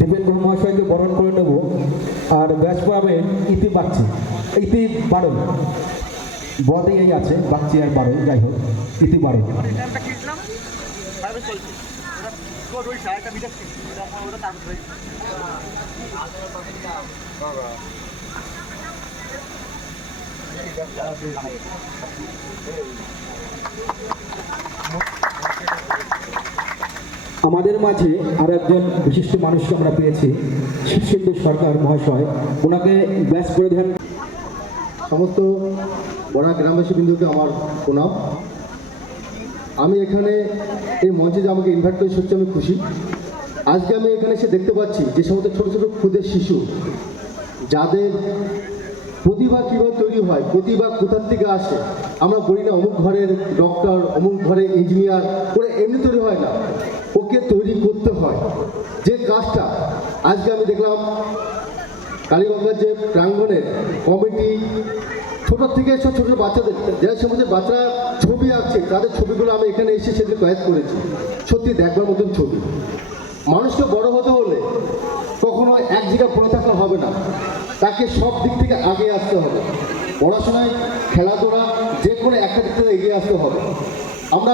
দেবেন্দ্র মহাশয়কে বরণ করে নেব। আর ব্যাস পাবেন ইতি বাগচি, ইতি বারো বদে এই আছে বাগচি আর বারো, যাই হোক ইতি বারো। আমাদের মাঝে আর একজন বিশিষ্ট মানুষকে আমরা পেয়েছি, শীর্ষেন্দু সরকার মহাশয়। ওনাকে ব্যাস করে দেন। সমস্ত বড়া গ্রামবাসী বিন্দুকে আমার প্রণাম। আমি এখানে এই মঞ্চে যে আমাকে ইনভাইট করে সত্যি আমি খুশি। আজকে আমি এখানে এসে দেখতে পাচ্ছি যে সমস্ত ছোটো ছোটো ক্ষুদের শিশু, যাদের প্রতিভা কীভাবে তৈরি হয়, প্রতিভা কোথার থেকে আসে। আমরা বলি না অমুক ঘরের ডক্টর, অমুক ঘরের ইঞ্জিনিয়ার, ওরা এমনি তৈরি হয় না, ওকে তৈরি করতে হয়। যে কাজটা আজকে আমি দেখলাম কালীগঙ্গার যে প্রাঙ্গণের কমিটি, ছোটো থেকে ছোটো ছোটো বাচ্চাদের, যারা সমস্ত বাচ্চারা ছবি আঁকছে, তাদের ছবিগুলো আমি এখানে এসে সেদিন কয়েক করেছি। সত্যি দেখবার মতন ছবি। মানুষকে বড় হতে হলে কখনো এক জায়গায় পড়ে থাকলে হবে না, তাকে সব দিক থেকে আগে আসতে হবে। পড়াশোনায়, খেলাধুলা, যে কোনো একটা দিক থেকে এগিয়ে আসতে হবে। আমরা